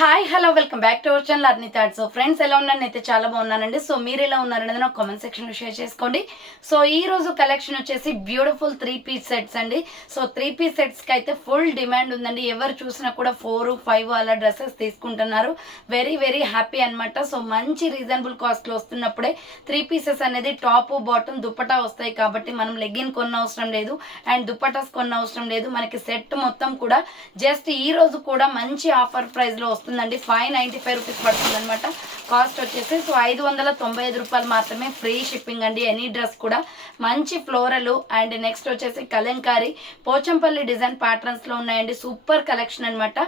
Hi hello welcome back to our channel Arni thoughts. So friends ఎలా ఉన్నాను? అయితే చాలా బాగున్నానండి. సో మీరు ఎలా ఉన్నారనేది నాకు కామెంట్ సెక్షన్లో షేర్ చేసుకోండి. సో ఈ రోజు కలెక్షన్ వచ్చేసి బ్యూటిఫుల్ 3-piece సెట్స్ అండి. సో 3-piece సెట్స్కి అయితే ఫుల్ డిమాండ్ ఉందండి. ఎవరు చూసినా కూడా 4-5 అలా డ్రెస్సెస్ తీసుకుంటున్నారు. వెరీ వెరీ హ్యాపీ అనమాట. సో మంచి రీజనబుల్ కాస్ట్లో వస్తున్నప్పుడే 3 pieces అనేది టాప్ బాటమ్ దుప్పటా వస్తాయి. కాబట్టి మనం లెగ్గిన్ కొన్న అవసరం లేదు అండ్ దుప్పటాస్ కొన్న అవసరం లేదు. మనకి సెట్ మొత్తం కూడా జస్ట్ ఈ రోజు కూడా మంచి ఆఫర్ ప్రైస్లో వస్తుందండి. 595 రూపీస్ పడుతుంది అనమాట. కాస్ట్ వచ్చేసి సో 595 రూపాయలు మాత్రమే. ఫ్రీ షిప్పింగ్ అండి. ఎనీ డ్రెస్ కూడా మంచి ఫ్లోరల్ అండ్ నెక్స్ట్ వచ్చేసి కలంకారీ పోచంపల్లి డిజైన్ ప్యాటర్న్స్లో ఉన్నాయండి. సూపర్ కలెక్షన్ అనమాట.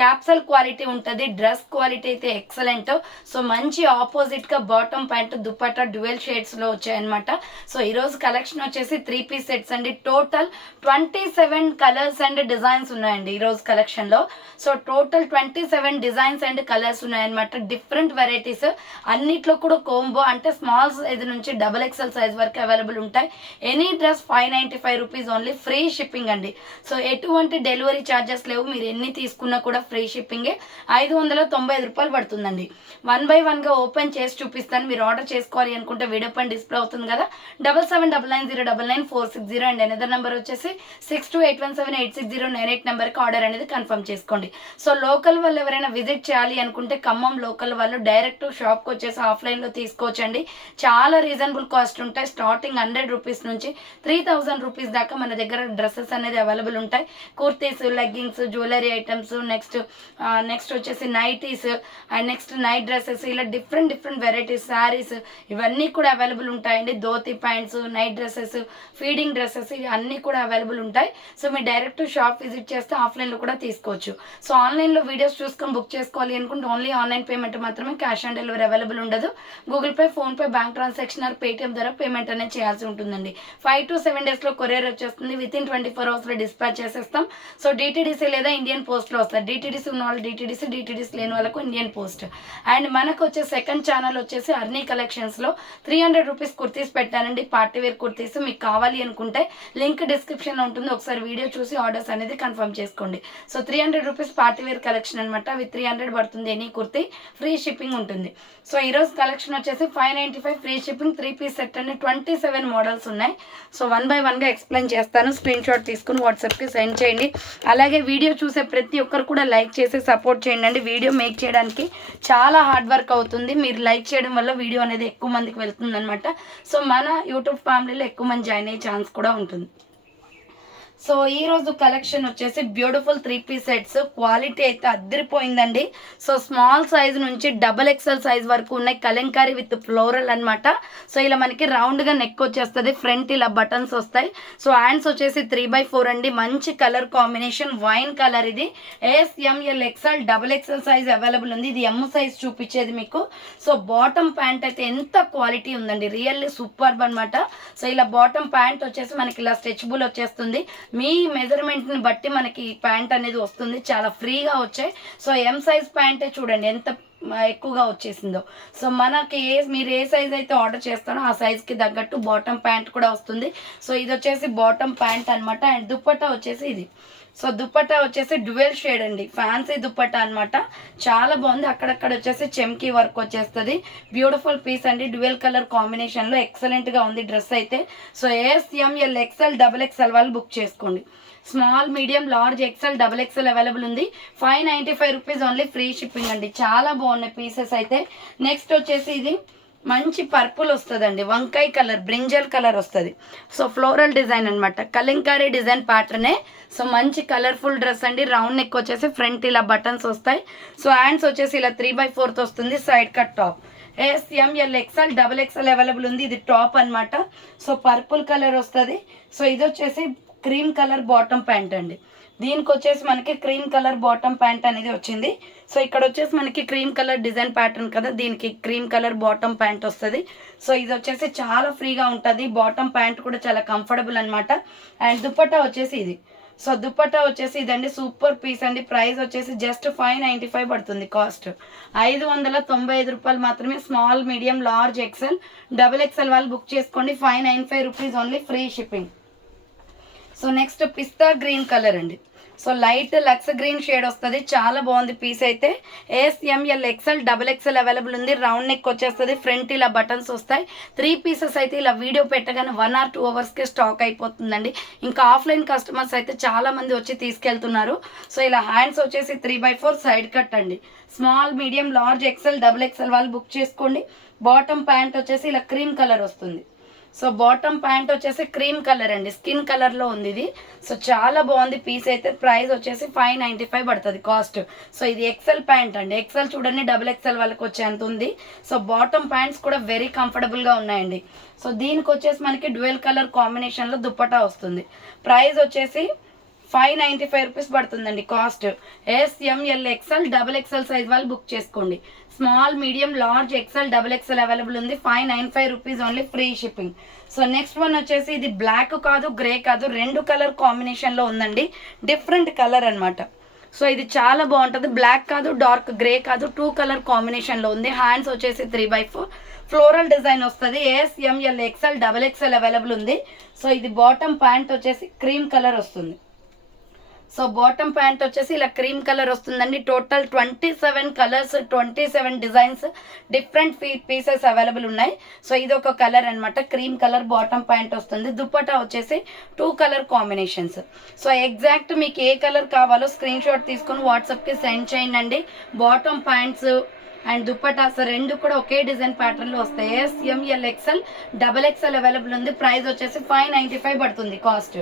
క్యాప్సల్ క్వాలిటీ ఉంటుంది. డ్రెస్ క్వాలిటీ అయితే ఎక్సలెంట్. సో మంచి ఆపోజిట్గా బాటమ్ ప్యాంట్ దుప్పట్టా డ్యూయల్ షేడ్స్లో వచ్చాయన్నమాట. సో ఈరోజు కలెక్షన్ వచ్చేసి 3-piece సెట్స్ అండి. టోటల్ 27 కలర్స్ అండ్ డిజైన్స్ ఉన్నాయండి ఈరోజు కలెక్షన్లో. So total 27 designs and colours ఉన్నాయన్నమాట. డిఫరెంట్ వెరైటీస్ అన్నిట్లో కూడా కోంబో అంటే స్మాల్ సైజ్ నుంచి XXL సైజ్ వరకు అవైలబుల్ ఉంటాయి. Any dress 595 rupees only. Free shipping అండి. సో ఎటువంటి డెలివరీ ఛార్జెస్ లేవు. మీరు ఎన్ని తీసుకున్నా కూడా ఫ్రీ షిప్పింగే. 595 రూపాయలు పడుతుందండి. 1 by 1గా ఓపెన్ చేసి చూపిస్తాను. మీరు ఆర్డర్ చేసుకోవాలి అనుకుంటే వీడియో పైన డిస్ప్లే అవుతుంది కదా, 7799099460 అండ్ అనదర్ నెంబర్ వచ్చేసి 6281786098 నెంబర్కి ఆర్డర్ అనేది కన్ఫర్మ్ చేసుకోండి. సో లోకల్ వాళ్ళు ఎవరైనా విజిట్ చేయాలి అనుకుంటే ఖమ్మం లోకల్ వాళ్ళు డైరెక్ట్ షాప్కి వచ్చేసి ఆఫ్లైన్లో తీసుకోవచ్చండి. చాలా రీజనబుల్ కాస్ట్ ఉంటాయి. స్టార్టింగ్ 100 రూపీస్ నుంచి 3000 రూపీస్ దాకా మన దగ్గర డ్రెస్సెస్ అనేది అవైలబుల్ ఉంటాయి. Kurtis, leggings, jewellery items, next వచ్చేసి nighties and next night dresses, ఇలా డిఫరెంట్ వెరైటీస్, శారీస్ ఇవన్నీ కూడా అవైలబుల్ ఉంటాయండి. Dhoti pants, night dresses, feeding dresses ఇవన్నీ కూడా అవైలబుల్ ఉంటాయి. సో మీరు డైరెక్ట్ షాప్ విజిట్ చేస్తే ఆఫ్లైన్లో కూడా తీసుకోవచ్చు. సో ఆన్లైన్లో వీడియోస్ చూసుకొని బుక్ చేసుకోవాలి అనుకుంటే ఓన్లీ ఆన్లైన్ పేమెంట్ మాత్రమే. క్యాష్ ఆన్ డెలివరీ అవైలబుల్ ఉండదు. Google pay, PhonePe, bank transaction are Paytm ద్వారా పేమెంట్ అనేది చేయాల్సి ఉంటుందండి. 5 to 7 డేస్లో కొరియర్ వచ్చేస్తుంది. వితిన్ 24 అవర్స్లో డిస్పాచ్ చేసేస్తాం. సో డిటీడీసీ లేదా ఇండియన్ పోస్ట్లో వస్తుంది. డిటీడీసీ ఉన్న వాళ్ళు డిటీడీసీ లేని వాళ్ళకు ఇండియన్ పోస్ట్. అండ్ మనకు వచ్చే సెకండ్ ఛానల్ వచ్చేసి అర్నీ కలెక్షన్స్లో 300 రూపీస్ కుర్తీస్ పెట్టానండి. పార్టీవేర్ కుర్తీస్ మీకు కావాలి అనుకుంటే లింక్ డిస్క్రిప్షన్లో ఉంటుంది. ఒకసారి వీడియో చూసి ఆర్డర్స్ అనేది కన్ఫర్మ్ చేసుకోండి. సో 300 రూపీస్ పార్టీవేర్ కలెక్షన్ అనమాట. విత్ 300 పడుతుంది ఎనీ కుర్తీ. ఫ్రీ షిప్పింగ్ ఉంటుంది. సో ఈరోజు కలెక్షన్ వచ్చేసి 595 ఫ్రీ షిప్పింగ్. 3-piece సెట్ అని 27 మోడల్స్ ఉన్నాయి. సో 1 by 1గా ఎక్స్ప్లెయిన్ చేస్తాను. స్క్రీన్ షాట్ తీసుకుని వాట్సాప్కి సెండ్ చేయండి. అలాగే వీడియో చూసే ప్రతి ఒక్కరు కూడా లైక్ చేసి సపోర్ట్ చేయండి. వీడియో మేక్ చేయడానికి చాలా హార్డ్ వర్క్ అవుతుంది. మీరు లైక్ చేయడం వల్ల వీడియో అనేది ఎక్కువ మందికి వెళ్తుంది అనమాట. సో మన యూట్యూబ్ ఫ్యామిలీలో ఎక్కువ మంది జాయిన్ అయ్యే ఛాన్స్ కూడా ఉంటుంది. సో ఈరోజు కలెక్షన్ వచ్చేసి బ్యూటిఫుల్ 3-piece సెట్స్. క్వాలిటీ అయితే అద్దరిపోయిందండి. సో స్మాల్ సైజ్ నుంచి XXL సైజ్ వరకు ఉన్నాయి. కలంకారీ విత్ ఫ్లోరల్ అనమాట. సో ఇలా మనకి రౌండ్గా నెక్ వచ్చేస్తుంది. ఫ్రంట్ ఇలా బటన్స్ వస్తాయి. సో హ్యాండ్స్ వచ్చేసి 3/4 అండి. మంచి కలర్ కాంబినేషన్ వైన్ కలర్. ఇది SML XXL సైజ్ అవైలబుల్ ఉంది. ఇది M సైజ్ చూపించేది మీకు. సో బాటమ్ ప్యాంట్ అయితే ఎంత క్వాలిటీ ఉందండి. రియల్లీ సూపర్బ్ అనమాట. సో ఇలా బాటమ్ ప్యాంట్ వచ్చేసి మనకి ఇలా స్ట్రెచబుల్ వచ్చేస్తుంది. మీ మెజర్మెంట్ని బట్టి మనకి ప్యాంట్ అనేది వస్తుంది. చాలా ఫ్రీగా వచ్చాయి. సో M సైజ్ ప్యాంటే చూడండి ఎంత ఎక్కువగా వచ్చేసిందో. సో మనకి మీరు ఏ సైజ్ అయితే ఆర్డర్ చేస్తారో ఆ సైజ్కి తగ్గట్టు బాటమ్ ప్యాంట్ కూడా వస్తుంది. సో ఇది వచ్చేసి బాటమ్ ప్యాంట్ అనమాట. అండ్ దుప్పట్టా వచ్చేసి ఇది. సో దుప్పట్టా వచ్చేసి డ్యూయల్ షేడ్ అండి. ఫ్యాన్సీ దుప్పట్టా అనమాట. చాలా బాగుంది. అక్కడక్కడ వచ్చేసి చెమ్కీ వర్క్ వచ్చేస్తుంది. బ్యూటిఫుల్ పీస్ అండి. డ్యూయల్ కలర్ కాంబినేషన్లో ఎక్సలెంట్గా ఉంది డ్రెస్ అయితే. సో SML XXL వాళ్ళు బుక్ చేసుకోండి. Small, medium, large, XXL available ఉంది. 595 రూపీస్ ఓన్లీ. ఫ్రీ షిప్పింగ్ అండి. చాలా బాగున్నాయి పీసెస్ అయితే. నెక్స్ట్ వచ్చేసి ఇది మంచి పర్పుల్ వస్తుందండి. వంకాయ కలర్, బ్రింజల్ కలర్ వస్తుంది. సో ఫ్లోరల్ డిజైన్ అనమాట. కలంకారీ డిజైన్ ప్యాటర్నే. సో మంచి కలర్ఫుల్ డ్రెస్ అండి. రౌండ్ నెక్ వచ్చేసి ఫ్రంట్ ఇలా బటన్స్ వస్తాయి. సో హ్యాండ్స్ వచ్చేసి ఇలా 3/4 వస్తుంది. Side cut top. SML XXL available ఉంది. ఇది టాప్ అనమాట. సో పర్పుల్ కలర్ వస్తుంది. సో ఇది వచ్చేసి క్రీమ్ కలర్ బాటమ్ ప్యాంట్ అండి. దీనికి వచ్చేసి మనకి క్రీమ్ కలర్ బాటమ్ ప్యాంట్ అనేది వచ్చింది. సో ఇక్కడ వచ్చేసి మనకి క్రీమ్ కలర్ డిజైన్ ప్యాటర్న్ కదా, దీనికి క్రీమ్ కలర్ బాటమ్ ప్యాంట్ వస్తుంది. సో ఇది వచ్చేసి చాలా ఫ్రీగా ఉంటుంది. బాటమ్ ప్యాంట్ కూడా చాలా కంఫర్టబుల్ అనమాట. అండ్ దుప్పట్టా వచ్చేసి ఇది. సో దుప్పట్టా వచ్చేసి ఇదండి. సూపర్ పీస్ అండి. ప్రైస్ వచ్చేసి జస్ట్ 595 పడుతుంది. కాస్ట్ 595 రూపాయలు మాత్రమే. స్మాల్, మీడియం, లార్జ్, XXL వాళ్ళు బుక్ చేసుకోండి. 595 rupees only. Free shipping. So next pista green colour అండి. So light lux green shade వస్తుంది, చాలా బాగుంది పీస్ అయితే. S M L XL double XL available ఉంది. రౌండ్ నెక్ వచ్చేస్తుంది, ఫ్రంట్ ఇలా బటన్స్ వస్తాయి. 3 పీసెస్ అయితే ఇలా వీడియో పెట్టగానే 1 or 2 అవర్స్కే స్టాక్ అయిపోతుందండి. ఇంకా ఆఫ్లైన్ కస్టమర్స్ అయితే చాలా మంది వచ్చి తీసుకెళ్తున్నారు. సో ఇలా హ్యాండ్స్ వచ్చేసి 3/4 సైడ్ కట్ అండి. Small, medium, large, XL, double XL వాళ్ళు బుక్ చేసుకోండి. బాటమ్ ప్యాంట్ వచ్చేసి ఇలా క్రీమ్ కలర్ వస్తుంది. సో బాటమ్ ప్యాంట్ వచ్చేసి క్రీమ్ కలర్ అండి, స్కిన్ కలర్లో ఉంది ఇది. సో చాలా బాగుంది పీస్ అయితే. ప్రైస్ వచ్చేసి 595 పడుతుంది కాస్ట్. సో ఇది ఎక్సెల్ ప్యాంట్ అండి. ఎక్సెల్ చూడండి, డబుల్ ఎక్సెల్ వాళ్ళకి వచ్చేంత ఉంది. సో బాటమ్ ప్యాంట్స్ కూడా వెరీ కంఫర్టబుల్గా ఉన్నాయండి. సో దీనికి వచ్చేసి మనకి డ్యూయల్ కలర్ కాంబినేషన్లో దుప్పటా వస్తుంది. ప్రైస్ వచ్చేసి 595 రూపీస్ పడుతుందండి cost. SML XL double XL size వాళ్ళు బుక్ చేసుకోండి. Small, medium, large, XL, double XL available ఉంది. 595 rupees only, free shipping. So next one వచ్చేసి ఇది బ్లాక్ కాదు, గ్రే కాదు, 2 కలర్ కాంబినేషన్లో ఉందండి. డిఫరెంట్ కలర్ అనమాట. సో ఇది చాలా బాగుంటుంది. బ్లాక్ కాదు, డార్క్ గ్రే కాదు, 2 కలర్ కాంబినేషన్లో ఉంది. హ్యాండ్స్ వచ్చేసి 3/4 ఫ్లోరల్ డిజైన్ వస్తుంది. SML XL double XL available ఉంది. సో ఇది బాటమ్ ప్యాంట్ వచ్చేసి క్రీమ్ కలర్ వస్తుంది. సో బాటమ్ ప్యాంట్ వచ్చేసి ఇలా క్రీమ్ కలర్ వస్తుందండి. Total 27 colours, 27 designs, different pieces available ఉన్నాయి. సో ఇది ఒక కలర్ అనమాట, క్రీమ్ కలర్ బాటమ్ ప్యాంట్ వస్తుంది. దుప్పటా వచ్చేసి 2 కలర్ కాంబినేషన్స్. సో ఎగ్జాక్ట్ మీకు ఏ కలర్ కావాలో స్క్రీన్ షాట్ తీసుకొని వాట్సాప్కి సెండ్ చేయండి. బాటమ్ ప్యాంట్స్ అండ్ దుప్పటాస్ 2 కూడా ఒకే డిజైన్ ప్యాటర్న్లో వస్తాయి. S M L XL double XL available ఉంది. ప్రైస్ వచ్చేసి 595 పడుతుంది కాస్ట్.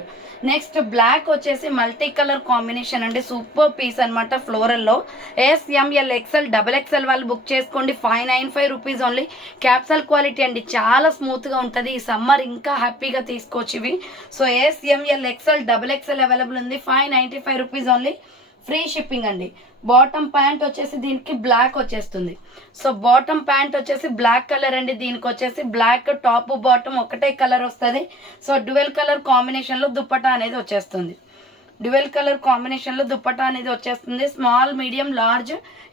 నెక్స్ట్ బ్లాక్ వచ్చేసి మల్టీ కలర్ కాంబినేషన్ అండి, సూపర్ పీస్ అనమాట ఫ్లోరల్లో. ఎస్ఎంఎల్ ఎక్స్ఎల్ డబల్ ఎక్స్ఎల్ వాళ్ళు బుక్ చేసుకోండి. 595 రూపీస్ ఓన్లీ. క్యాప్సల్ క్వాలిటీ అండి, చాలా స్మూత్గా ఉంటుంది. ఈ సమ్మర్ ఇంకా హ్యాపీగా తీసుకోవచ్చు ఇవి. So S M L XL double XL available ఉంది. 595 రూపీస్ ఓన్లీ, ఫ్రీ షిప్పింగ్ అండి. బాటమ్ ప్యాంట్ వచ్చేసి దీనికి బ్లాక్ వచ్చేస్తుంది. సో బాటమ్ ప్యాంట్ వచ్చేసి బ్లాక్ కలర్ అండి. దీనికి వచ్చేసి బ్లాక్ టాప్ బాటమ్ ఒకటే కలర్ వస్తుంది. సో డ్యూయల్ కలర్ కాంబినేషన్లో దుప్పటా అనేది వచ్చేస్తుంది. డ్యూయల్ కలర్ కాంబినేషన్లో దుప్పటా అనేది వచ్చేస్తుంది. Small, medium, large,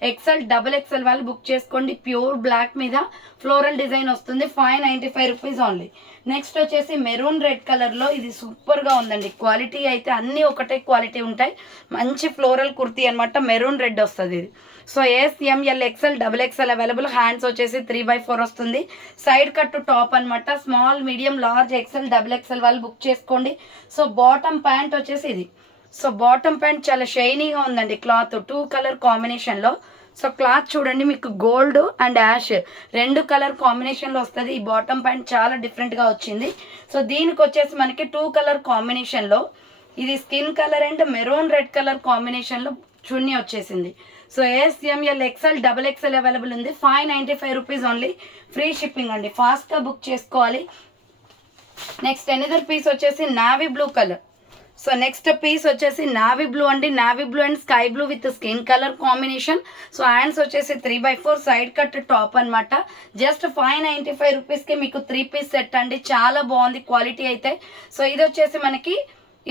XL, double XL వాళ్ళు బుక్ చేసుకోండి. ప్యూర్ బ్లాక్ మీద ఫ్లోరల్ డిజైన్ వస్తుంది. 595 రూపీస్ ఓన్లీ. నెక్స్ట్ వచ్చేసి మెరూన్ రెడ్ కలర్లో, ఇది సూపర్గా ఉందండి. క్వాలిటీ అయితే అన్నీ ఒకటే క్వాలిటీ ఉంటాయి. మంచి ఫ్లోరల్ కుర్తీ అనమాట, మెరూన్ రెడ్ వస్తుంది ఇది. So SML XL double XL available. Hands వచ్చేసి 3/4 వస్తుంది. సైడ్ కట్ టాప్ అనమాట. Small, medium, large, XL, double XL వాళ్ళు బుక్ చేసుకోండి. సో బాటమ్ ప్యాంట్ వచ్చేసి ఇది. సో బాటమ్ ప్యాంట్ చాలా షైనీగా ఉందండి. క్లాత్ 2 కలర్ కాంబినేషన్లో. సో క్లాత్ చూడండి, మీకు గోల్డ్ అండ్ యాష్ 2 కలర్ కాంబినేషన్లో వస్తుంది. ఈ బాటమ్ ప్యాంట్ చాలా డిఫరెంట్గా వచ్చింది. సో దీనికి వచ్చేసి మనకి 2 కలర్ కాంబినేషన్లో, ఇది skin colour and maroon red colour కాంబినేషన్లో చున్నీ వచ్చేసింది. So SML XL double XL available ఉంది. 595 రూపీస్ ఓన్లీ, ఫ్రీ షిప్పింగ్ అండి. ఫాస్ట్గా బుక్ చేసుకోవాలి. నెక్స్ట్ ఎనదర్ పీస్ వచ్చేసి navy blue colour. So next piece వచ్చేసి నావీ బ్లూ అండి. Navy blue and sky blue with skin colour combination. So hands వచ్చేసి 3/4 side cut top అనమాట. Just 595 రూపీస్కి మీకు 3 పీస్ సెట్ అండి. చాలా బాగుంది క్వాలిటీ అయితే. సో ఇది వచ్చేసి మనకి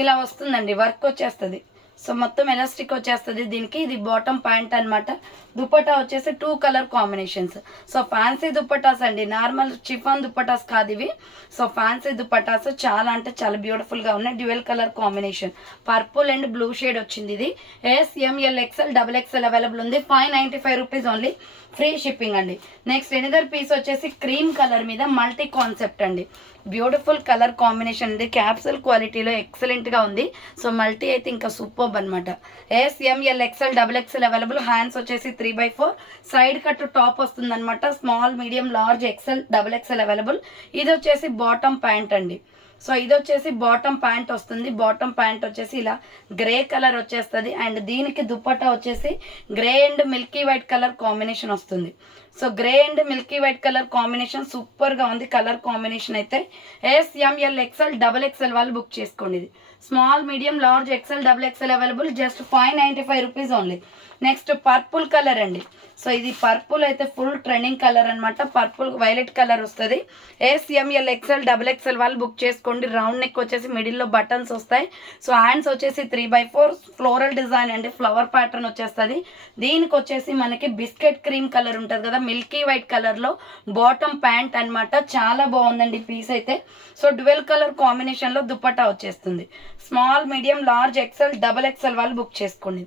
ఇలా వస్తుందండి, వర్క్ వచ్చేస్తుంది. సో మొత్తం ఎలాస్టిక్ వచ్చేస్తుంది దీనికి. ఇది బాటమ్ ప్యాంట్ అనమాట. దుప్పటా వచ్చేసి 2 colour combinations. So fancy dupattas అండి, నార్మల్ చిఫాన్ దుప్పటాస్ కాదు ఇవి. సో ఫ్యాన్సీ దుప్పటాస్ చాలా అంటే చాలా బ్యూటిఫుల్గా ఉన్నాయి. Dual colour combination, purple and blue shade వచ్చింది. ఇది SML XL double XL available ఉంది. 595 రూపీస్ ఓన్లీ, ఫ్రీ షిప్పింగ్ అండి. నెక్స్ట్ ఎనదర్ పీస్ వచ్చేసి క్రీమ్ కలర్ మీద మల్టీ కాన్సెప్ట్ అండి. బ్యూటిఫుల్ కలర్ కాంబినేషన్ ఉంది. క్యాప్సూల్ క్వాలిటీలో ఎక్సలెంట్గా ఉంది. సో మల్టీ అయితే ఇంకా సూపర్ అనమాట. SML XL double XL available. Hands వచ్చేసి 3/4 సైడ్ కట్ టాప్ వస్తుంది అనమాట. Small, medium, large, XL, double XL available. ఇది వచ్చేసి బాటమ్ ప్యాంట్ అండి. సో ఇది వచ్చేసి బాటమ్ ప్యాంట్ వస్తుంది. బాటమ్ ప్యాంట్ వచ్చేసి ఇలా గ్రే కలర్ వచ్చేస్తుంది. అండ్ దీనికి దుప్పట్టా వచ్చేసి grey and milky white colour combination వస్తుంది. So grey and milky white colour combination సూపర్గా ఉంది. కలర్ కాంబినేషన్ అయితే ఎస్ఎంఎల్ ఎక్స్ఎల్ డబుల్ ఎక్స్ఎల్ వాళ్ళు బుక్ చేసుకోండి. ఇది small, medium, large, XL, double XL available. Just 595 rupees only. Next purple colour అండి. So so ఇది purple అయితే ఫుల్ ట్రెండింగ్ కలర్ అనమాట, పర్పుల్ వైలెట్ కలర్ వస్తుంది. SML XL XXL వాళ్ళు బుక్ చేసుకోండి. రౌండ్ నెక్ వచ్చేసి మిడిల్లో బటన్స్ వస్తాయి. సో హ్యాండ్స్ వచ్చేసి 3/4 ఫ్లోరల్ డిజైన్ అండి, ఫ్లవర్ ప్యాటర్న్ వచ్చేస్తుంది. దీనికి వచ్చేసి మనకి బిస్కెట్ క్రీమ్ కలర్ ఉంటుంది కదా, మిల్కీ వైట్ కలర్లో బాటమ్ ప్యాంట్ అనమాట. చాలా బాగుందండి పీస్ అయితే. సో డ్యువెల్ కలర్ కాంబినేషన్లో దుపట్టా వచ్చేస్తుంది. Small, medium, large, XL XXL వాళ్ళు బుక్ చేసుకోండి.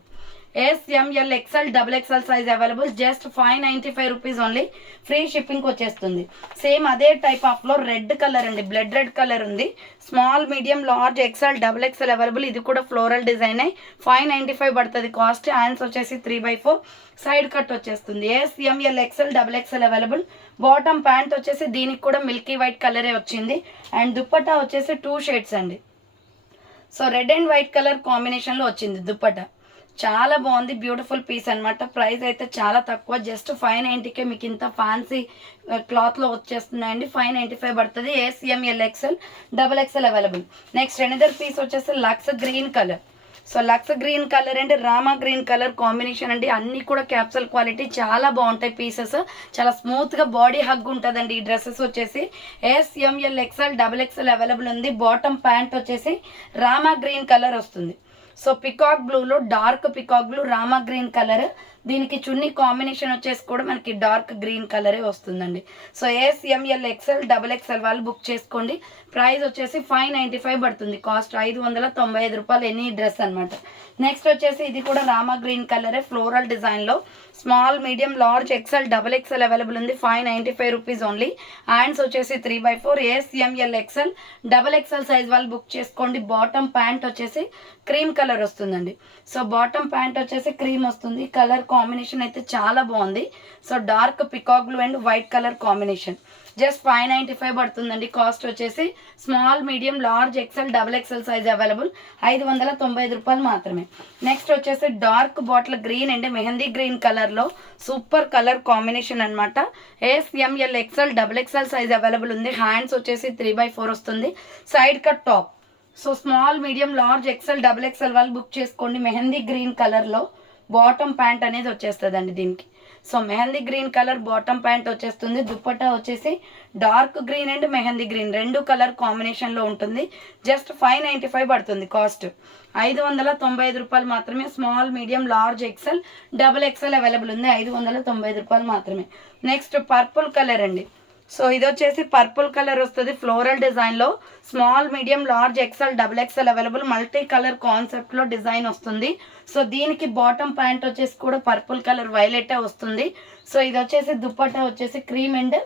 SML XL XXL size available. Just 595 rupees only, free shipping వచ్చేస్తుంది. సేమ్ అదే టైప్ ఆఫ్లో రెడ్ కలర్ అండి, బ్లడ్ రెడ్ కలర్ ఉంది. Small, medium, large, XL XXL available. ఇది కూడా ఫ్లోరల్ డిజైన్ 595 పడుతుంది కాస్ట్. హ్యాండ్స్ వచ్చేసి 3/4 సైడ్ కట్ వచ్చేస్తుంది. SML XL XXL available. Bottom pant వచ్చేసి దీనికి కూడా మిల్కీ వైట్ కలరే వచ్చింది. అండ్ దుప్పట్టా వచ్చేసి 2 షేడ్స్ అండి. So red and white colour కాంబినేషన్లో వచ్చింది దుప్పట్టా. చాలా బాగుంది, బ్యూటిఫుల్ పీస్ అనమాట. ప్రైస్ అయితే చాలా తక్కువ, జస్ట్ 590కే మీకు ఇంత ఫ్యాన్సీ క్లాత్లో వచ్చేస్తున్నాయండి. 595 పడుతుంది. SML XL XXL available. Next another piece వచ్చేసి lux green colour. So lux green colour అండి, రామా గ్రీన్ కలర్ కాంబినేషన్ అండి. అన్నీ కూడా క్యాప్సూల్ క్వాలిటీ, చాలా బాగుంటాయి పీసెస్. చాలా స్మూత్గా బాడీ హగ్ ఉంటుందండి ఈ డ్రెస్సెస్ వచ్చేసి. SML XL XXL అవైలబుల్ ఉంది. బాటమ్ ప్యాంట్ వచ్చేసి రామా గ్రీన్ కలర్ వస్తుంది. సో పికాక్ బ్లూలో dark peacock blue, Rama green colour. దీనికి చున్నీ కాంబినేషన్ వచ్చేసి కూడా మనకి డార్క్ గ్రీన్ కలరే వస్తుందండి. సో SML XL XXL వాళ్ళు బుక్ చేసుకోండి. ప్రైస్ వచ్చేసి 595 పడుతుంది కాస్ట్. 595 రూపాయలు ఎనీ డ్రెస్ అనమాట. నెక్స్ట్ వచ్చేసి ఇది కూడా రామా గ్రీన్ కలరే, ఫ్లోరల్ డిజైన్లో. Small, medium, large, XL XXL available ఉంది. 595 రూపీస్ ఓన్లీ. హ్యాండ్స్ వచ్చేసి 3/4. SML XL XXL సైజ్ వాళ్ళు బుక్ చేసుకోండి. బాటమ్ ప్యాంట్ వచ్చేసి క్రీమ్ కలర్ వస్తుందండి. సో బాటమ్ ప్యాంట్ వచ్చేసి క్రీమ్ వస్తుంది. కలర్ కాంబినేషన్ అయితే చాలా బాగుంది. So dark peacock blue and white colour combination. Just 595 పడుతుందండి కాస్ట్ వచ్చేసి. Small, medium, large, XL XXL size available. 595 రూపాయలు మాత్రమే. నెక్స్ట్ వచ్చేసి dark bottle green and mehndi green కలర్లో సూపర్ కలర్ కాంబినేషన్ అనమాట. SML XL XXL size available ఉంది. Hands వచ్చేసి 3/4 వస్తుంది. Side cut top. So small, medium, large, XL XXL వాళ్ళు book చేసుకోండి. మెహందీ గ్రీన్ కలర్లో బాటమ్ ప్యాంట్ అనేది వచ్చేస్తుందండి దీనికి. So mehndi green colour bottom pant వచ్చేస్తుంది. దుపట్టా వచ్చేసి dark green and mehndi green రెండు కలర్ కాంబినేషన్లో ఉంటుంది. జస్ట్ 595 పడుతుంది కాస్ట్. 595 రూపాయలు మాత్రమే. Small, medium, large, XL XXL available ఉంది. 595 రూపాయలు మాత్రమే. నెక్స్ట్ పర్పుల్ కలర్ అండి. సో ఇది వచ్చేసి పర్పుల్ కలర్ వస్తుంది ఫ్లోరల్ డిజైన్లో. Small, medium, large, XL XXL available. Multi colour కాన్సెప్ట్లో డిజైన్ వస్తుంది. సో దీనికి బాటమ్ ప్యాంట్ వచ్చేసి కూడా పర్పుల్ కలర్ వైలెట్ వస్తుంది. సో ఇది వచ్చేసి దుపట్టా వచ్చేసి cream and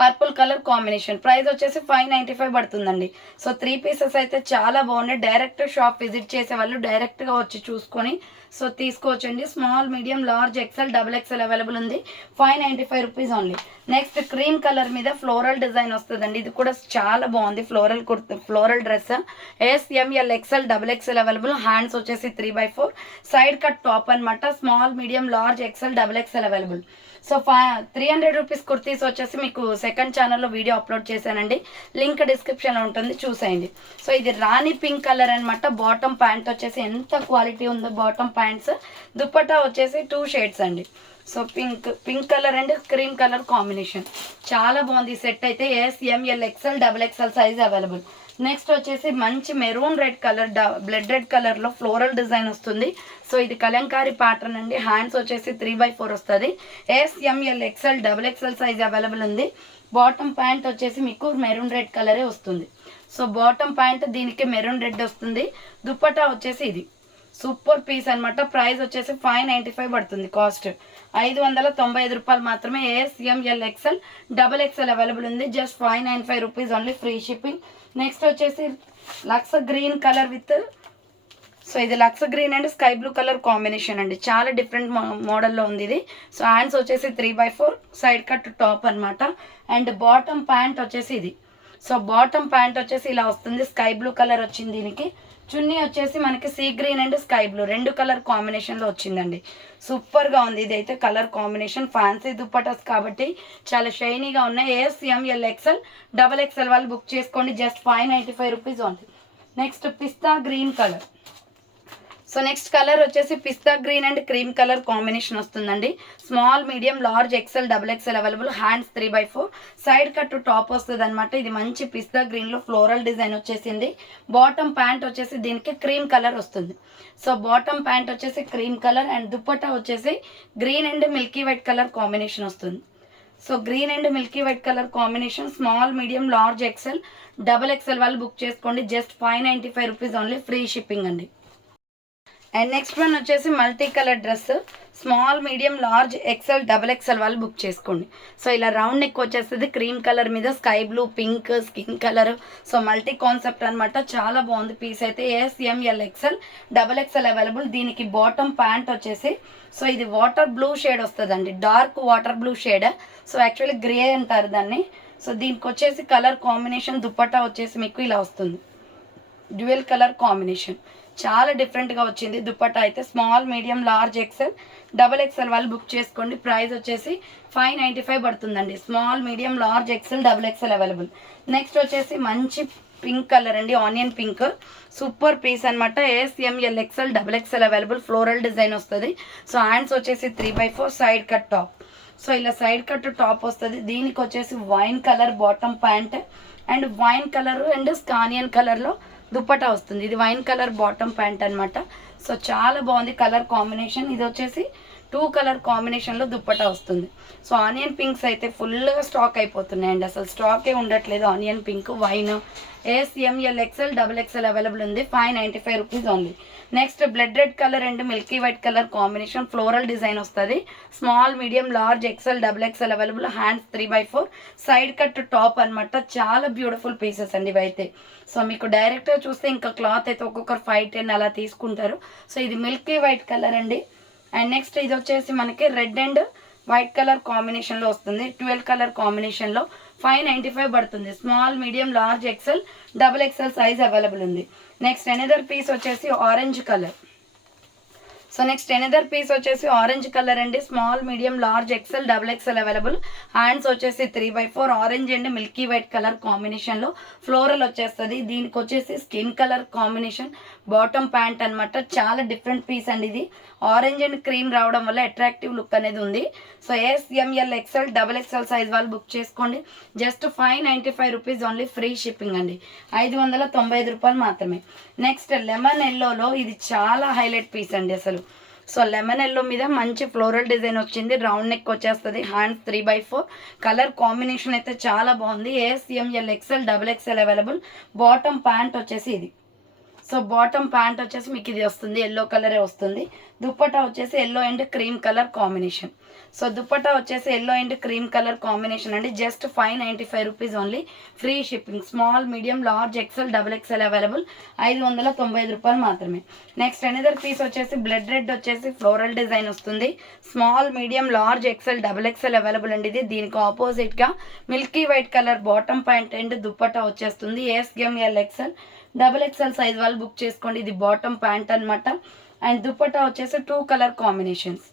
purple colour combination. Price వచ్చేసి 595 పడుతుందండి. సో 3 పీసెస్ అయితే చాలా బాగున్నాయి. డైరెక్ట్ షాప్ విజిట్ చేసే వాళ్ళు డైరెక్ట్గా వచ్చి చూసుకొని సో తీసుకోవచ్చండి. Small, medium, large, XL XXL available ఉంది. 595 rupees only. Next cream colour మీద ఫ్లోరల్ డిజైన్ వస్తుందండి. ఇది కూడా చాలా బాగుంది. Floral dress. SML XL XXL available. Hands వచ్చేసి 3/4 సైడ్ కట్ టాప్ అనమాట. Small, medium, large, XL XXL available. So 300 rupees kurtis వచ్చేసి మీకు సెకండ్ ఛానల్లో వీడియో అప్లోడ్ చేశానండి, లింక్ డిస్క్రిప్షన్లో ఉంటుంది, చూసేయండి. సో ఇది రాణి పింక్ కలర్ అనమాట. బాటమ్ ప్యాంట్ వచ్చేసి ఎంత క్వాలిటీ ఉందో బాటమ్ ప్యాంట్స్. దుపట్టా వచ్చేసి 2 షేడ్స్ అండి. So pink colour and cream colour combination చాలా బాగుంది ఈ సెట్ అయితే. SML XL XXL size available. Next వచ్చేసి మంచి maroon red colour, blood red కలర్లో ఫ్లోరల్ డిజైన్ వస్తుంది. సో ఇది కలంకారీ ప్యాటర్న్ అండి. హ్యాండ్స్ వచ్చేసి 3/4 వస్తుంది. SML XL XXL size available ఉంది. బాటమ్ ప్యాంట్ వచ్చేసి మీకు మెరూన్ రెడ్ కలరే వస్తుంది. సో బాటమ్ ప్యాంట్ దీనికి మెరూన్ రెడ్ వస్తుంది. దుపట్టా వచ్చేసి ఇది సూపర్ పీస్ అనమాట. ప్రైస్ వచ్చేసి 595 పడుతుంది కాస్ట్. 595 రూపాయలు మాత్రమే. SML XL XXL అవైలబుల్ ఉంది. Just 595 rupees only, free shipping. Next వచ్చేసి lux green colour with, so ఇది lux green and sky blue colour combination అండి. చాలా డిఫరెంట్ మోడల్లో ఉంది ఇది. సో హ్యాండ్స్ వచ్చేసి 3/4 సైడ్ కట్ టాప్ అనమాట. అండ్ బాటమ్ ప్యాంట్ వచ్చేసి ఇది. సో బాటమ్ ప్యాంట్ వచ్చేసి ఇలా వస్తుంది. స్కై బ్లూ కలర్ వచ్చింది దీనికి. చున్నీ వచ్చేసి మనకి sea green and sky blue రెండు కలర్ కాంబినేషన్లో వచ్చిందండి. సూపర్గా ఉంది ఇదైతే కలర్ కాంబినేషన్. ఫ్యాన్సీ దుప్పటాస్ కాబట్టి చాలా షైనీగా ఉన్నాయి. SML XL XXL వాళ్ళు బుక్ చేసుకోండి. జస్ట్ 595 రూపీస్ ఉంది. Next pista green colour. So next colour వచ్చేసి pista green and cream colour combination వస్తుందండి. Small, medium, large, XL, double XL available. Hands 3/4, side cut top వస్తుంది అనమాట. ఇది మంచి పిస్తా గ్రీన్లో ఫ్లోరల్ డిజైన్ వచ్చేసింది. బాటమ్ ప్యాంట్ వచ్చేసి దీనికి క్రీమ్ కలర్ వస్తుంది. సో బాటమ్ ప్యాంట్ వచ్చేసి క్రీమ్ కలర్ అండ్ దుప్పట్టా వచ్చేసి green and milky white colour combination వస్తుంది. So green and milky white colour combination. Small, medium, large, XL, double XL వాళ్ళు book చేసుకోండి. Just 595 rupees only, free shipping అండి. And next one వచ్చేసి multi colour dress. Small, medium, large, XL, double XL వాళ్ళు book చేసుకోండి. So ఇలా round neck వచ్చేస్తుంది cream colour మీద sky blue, pink, skin colour. So multi concept అనమాట. చాలా బాగుంది పీస్ అయితే. SML, XL, double XL available. దీనికి బాటమ్ ప్యాంట్ వచ్చేసి సో ఇది వాటర్ బ్లూ షేడ్ వస్తుందండి, dark water blue shade. So actually grey అంటారు దాన్ని. సో దీనికి వచ్చేసి కలర్ కాంబినేషన్ దుప్పట్టా వచ్చేసి మీకు ఇలా వస్తుంది, డ్యూయల్ కలర్ కాంబినేషన్. చాలా డిఫరెంట్గా వచ్చింది దుప్పట్టా అయితే. Small, medium, large, XL, double XL వాళ్ళు బుక్ చేసుకోండి. ప్రైస్ వచ్చేసి 595 పడుతుందండి. Small, medium, large, XL, double XL available. Next వచ్చేసి మంచి పింక్ కలర్ అండి, ఆనియన్ పింక్. సూపర్ పీస్ అనమాట. SML, XL, double XL available. Floral design వస్తుంది. సో హ్యాండ్స్ వచ్చేసి 3/4, సైడ్ కట్ టాప్. సో ఇలా సైడ్ కట్ టాప్ వస్తుంది. దీనికి వచ్చేసి wine colour bottom pant and wine colour and స్కానియన్ కలర్లో దుప్పటా వస్తుంది. ఇది వైన్ కలర్ బాటమ్ ప్యాంట్ అనమాట. సో చాలా బాగుంది కలర్ కాంబినేషన్. ఇది వచ్చేసి 2 కలర్ కాంబినేషన్లో దుప్పటా వస్తుంది. సో ఆనియన్ పింక్స్ అయితే ఫుల్గా స్టాక్ అయిపోతున్నాయండి, అసలు స్టాకే ఉండట్లేదు. Onion pink, wine, SML, XL, double XL available ఉంది. 595 rupees only. Next blood red colour and milky white colour combination, floral design వస్తుంది. Small, medium, large, XL, double XL available. Hands 3/4, side cut top అనమాట. చాలా beautiful pieces అండి ఇవైతే. So మీకు డైరెక్ట్గా చూస్తే ఇంకా క్లాత్ అయితే ఒక్కొక్కరు 5-10 అలా తీసుకుంటారు. సో ఇది మిల్కీ వైట్ కలర్ అండి. అండ్ నెక్స్ట్ ఇది వచ్చేసి మనకి రెడ్ అండ్ వైట్ కలర్ కాంబినేషన్లో వస్తుంది, 12 కలర్ కాంబినేషన్లో. 595 పడుతుంది. Small, medium, large, XL, double XL size available ఉంది. నెక్స్ట్ ఎనదర్ పీస్ వచ్చేసి orange colour. So next another piece వచ్చేసి ఆరెంజ్ కలర్ అండి. Small, medium, large, XL, double XL available. Hands వచ్చేసి 3/4, orange and milky white colour కాంబినేషన్లో floral వచ్చేస్తుంది. దీనికి వచ్చేసి skin colour combination bottom pant అనమాట. చాలా డిఫరెంట్ పీస్ అండి ఇది. ఆరెంజ్ అండ్ క్రీమ్ రావడం వల్ల అట్రాక్టివ్ లుక్ అనేది ఉంది. So SML, XL, double XL size వాళ్ళు బుక్ చేసుకోండి. Just 595 rupees only, free shipping అండి. 595 రూపాయలు మాత్రమే. నెక్స్ట్ లెమన్ ఎల్లోలో ఇది చాలా హైలైట్ పీస్ అండి అసలు. సో లెమన్ ఎల్లో మీద మంచి ఫ్లోరల్ డిజైన్ వచ్చింది, రౌండ్ నెక్ వచ్చేస్తుంది. హ్యాండ్స్ 3/4, కలర్ కాంబినేషన్ అయితే చాలా బాగుంది. SML, XL, double XL available. Bottom pant వచ్చేసి ఇది. సో బాటమ్ ప్యాంట్ వచ్చేసి మీకు ఇది వస్తుంది, ఎల్లో కలరే వస్తుంది. దుప్పటా వచ్చేసి yellow and cream colour combination. So dupatta వచ్చేసి yellow and cream colour combination అండి. Just 595 rupees only, free shipping. Small, medium, large, XL, double XL available. 595 రూపాయలు మాత్రమే. నెక్స్ట్ ఎనదర్ పీస్ వచ్చేసి బ్లడ్ రెడ్ వచ్చేసి ఫ్లోరల్ డిజైన్ వస్తుంది. Small, medium, large, XL, double XL available అండి ఇది. దీనికి ఆపోజిట్గా milky white colour bottom pant and dupatta వచ్చేస్తుంది. SML, XL, double XL size వాళ్ళు బుక్ చేసుకోండి. ఇది బాటమ్ ప్యాంట్ అనమాట. అండ్ దుప్పటా వచ్చేసి 2 కలర్ కాంబినేషన్స్.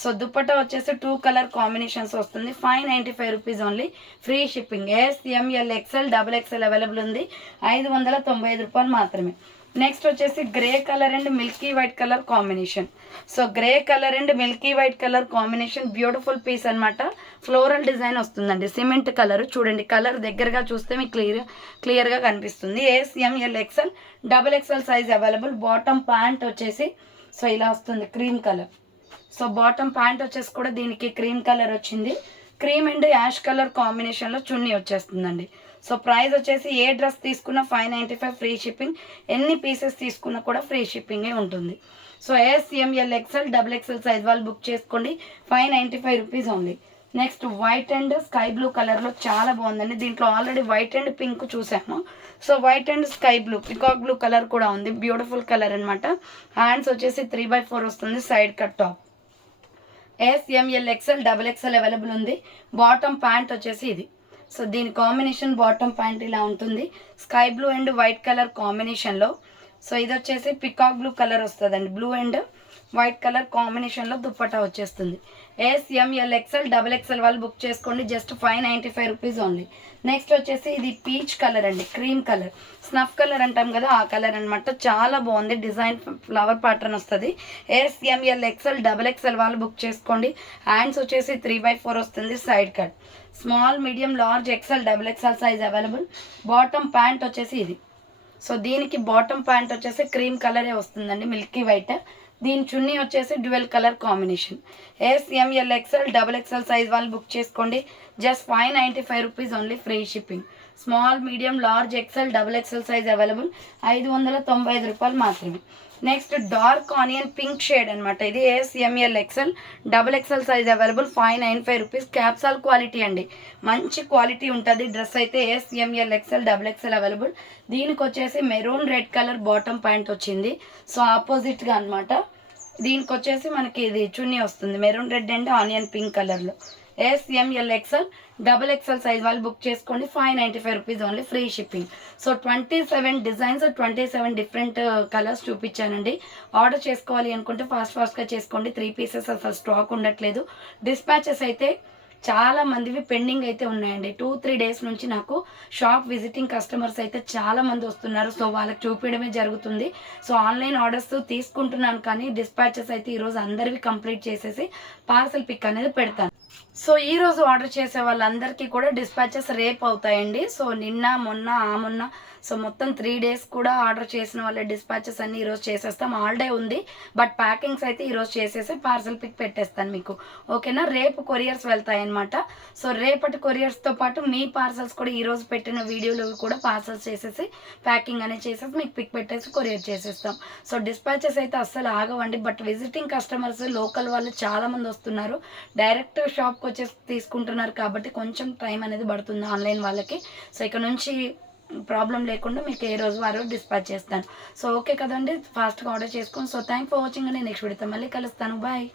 సో దుప్పటా వచ్చేసి 2 కలర్ కాంబినేషన్స్ వస్తుంది. 595 rupees only, free shipping. SML, XL, double XL available ఉంది. 595 రూపాయలు మాత్రమే. నెక్స్ట్ వచ్చేసి grey colour and milky white colour combination. So grey colour and milky white colour combination beautiful piece అనమాట. Floral design వస్తుందండి, cement colour. చూడండి colour దగ్గరగా చూస్తే మీకు క్లియర్గా కనిపిస్తుంది. SML, XL, double XL size available. Bottom pant వచ్చేసి సో ఇలా వస్తుంది, cream colour. So bottom pant వచ్చేసి కూడా దీనికి క్రీమ్ కలర్ వచ్చింది. క్రీమ్ అండ్ యాష్ కలర్ కాంబినేషన్లో చున్నీ వచ్చేస్తుందండి. సో ప్రైస్ వచ్చేసి ఏ డ్రెస్ తీసుకున్నా 595, ఫ్రీ షిప్పింగ్. ఎన్ని పీసెస్ తీసుకున్నా కూడా ఫ్రీ షిప్పింగే ఉంటుంది. So SML, XL, double XL size వాళ్ళు బుక్ చేసుకోండి. 595 rupees only. Next white and sky blue కలర్లో చాలా బాగుందండి. దీంట్లో ఆల్రెడీ వైట్ అండ్ పింక్ చూసాము. So white and sky blue, peacock blue colour కూడా ఉంది. బ్యూటిఫుల్ కలర్ అనమాట. హ్యాండ్స్ వచ్చేసి 3/4 వస్తుంది, side cut top. SML, XL, double XL available ఉంది. బాటమ్ ప్యాంట్ వచ్చేసి ఇది. సో దీని కాంబినేషన్ బాటమ్ ప్యాంట్ ఇలా ఉంటుంది, sky blue and white colour కాంబినేషన్లో. సో ఇది వచ్చేసి పికాక్ బ్లూ కలర్ వస్తుందండి, బ్లూ అండ్ వైట్ కలర్ కాంబినేషన్లో దుప్పట్టా వచ్చేస్తుంది. SML XL XXL వాళ్ళు బుక్ చేసుకోండి. Just 595 rupees only. నెక్స్ట్ వచ్చేసి ఇది పీచ్ కలర్ అండి, క్రీమ్ కలర్, స్నఫ్ కలర్ అంటాం కదా ఆ కలర్ అనమాట. చాలా బాగుంది, డిజైన్ ఫ్లవర్ ప్యాటర్న్ వస్తుంది. SML XL XXL వాళ్ళు బుక్ చేసుకోండి. హ్యాండ్స్ వచ్చేసి 3/4 వస్తుంది, side cut. Small, medium, large, XL XXL size available. Bottom pant వచ్చేసి ఇది. సో దీనికి బాటమ్ ప్యాంట్ వచ్చేసి క్రీమ్ కలరే వస్తుందండి, మిల్కీ వైట్. దీని చున్నీ వచ్చేసి dual colour combination. SML XL XXL size వాళ్ళు బుక్ చేసుకోండి. Just 595 rupees only, free shipping. Small, medium, large, XL XXL size available. 595 రూపాయలు మాత్రమే. Next dark onion pink shade అనమాట. ఇది SML XL XXL size available. 595 rupees. క్యాప్సాల్ quality అండి, మంచి quality ఉంటుంది డ్రెస్ అయితే. SML XL available. దీనికి వచ్చేసి maroon red colour bottom pant వచ్చింది. సో ఆపోజిట్గా అనమాట. దీనికి వచ్చేసి మనకి ఇది చున్నీ వస్తుంది, maroon red and onion pink కలర్లో. SML XL సైజ్ వాళ్ళు బుక్ చేసుకోండి. 595 rupees only, free shipping. So 27 designs, 27 different colours చూపించానండి. ఆర్డర్ చేసుకోవాలి అనుకుంటే ఫాస్ట్గా చేసుకోండి. 3 పీసెస్ అసలు స్టాక్ ఉండట్లేదు. డిస్పాచెస్ అయితే చాలా మందివి పెండింగ్ అయితే ఉన్నాయండి. 2-3 డేస్ నుంచి నాకు షాప్ విజిటింగ్ కస్టమర్స్ అయితే చాలా మంది వస్తున్నారు. సో వాళ్ళకి చూపించడమే జరుగుతుంది. సో ఆన్లైన్ ఆర్డర్స్ తీసుకుంటున్నాను, కానీ డిస్పాచెస్ అయితే ఈరోజు అందరివి కంప్లీట్ చేసేసి పార్సల్ పిక్ అనేది పెడతాను. సో ఈరోజు ఆర్డర్ చేసే వాళ్ళందరికీ కూడా డిస్పాచెస్ రేపు అవుతాయండి. సో నిన్న మొన్న సో మొత్తం 3 డేస్ కూడా ఆర్డర్ చేసిన వాళ్ళ డిస్పాచెస్ అన్ని ఈరోజు చేసేస్తాం. హాలిడే ఉంది, బట్ ప్యాకింగ్స్ అయితే ఈరోజు చేసేసి పార్సల్ పిక్ పెట్టేస్తాను మీకు, ఓకేనా. రేపు కొరియర్స్ వెళ్తాయి అనమాట. సో రేపటి కొరియర్స్తో పాటు మీ పార్సల్స్ కూడా ఈరోజు పెట్టిన వీడియోలు కూడా పార్సల్స్ చేసేసి ప్యాకింగ్ అనేది చేసేసి మీకు పిక్ పెట్టేసి కొరియర్ చేసేస్తాం. సో డిస్పాచెస్ అయితే అస్సలు ఆగవండి. బట్ విజిటింగ్ కస్టమర్స్, లోకల్ వాళ్ళు చాలామంది వస్తున్నారు. డైరెక్ట్ షాప్కి వచ్చేసి తీసుకుంటున్నారు కాబట్టి కొంచెం టైం అనేది పడుతుంది ఆన్లైన్ వాళ్ళకి. సో ఇక నుంచి ప్రాబ్లం లేకుండా మీకు ఏ రోజు వారు డిస్పాచ్ చేస్తాను. సో ఓకే కదండి, ఫాస్ట్గా ఆర్డర్ చేసుకోండి. సో థ్యాంక్ ఫర్ వాచింగ్ అండి. నెక్స్ట్ వీడియోతో మళ్ళీ కలుస్తాను. బాయ్.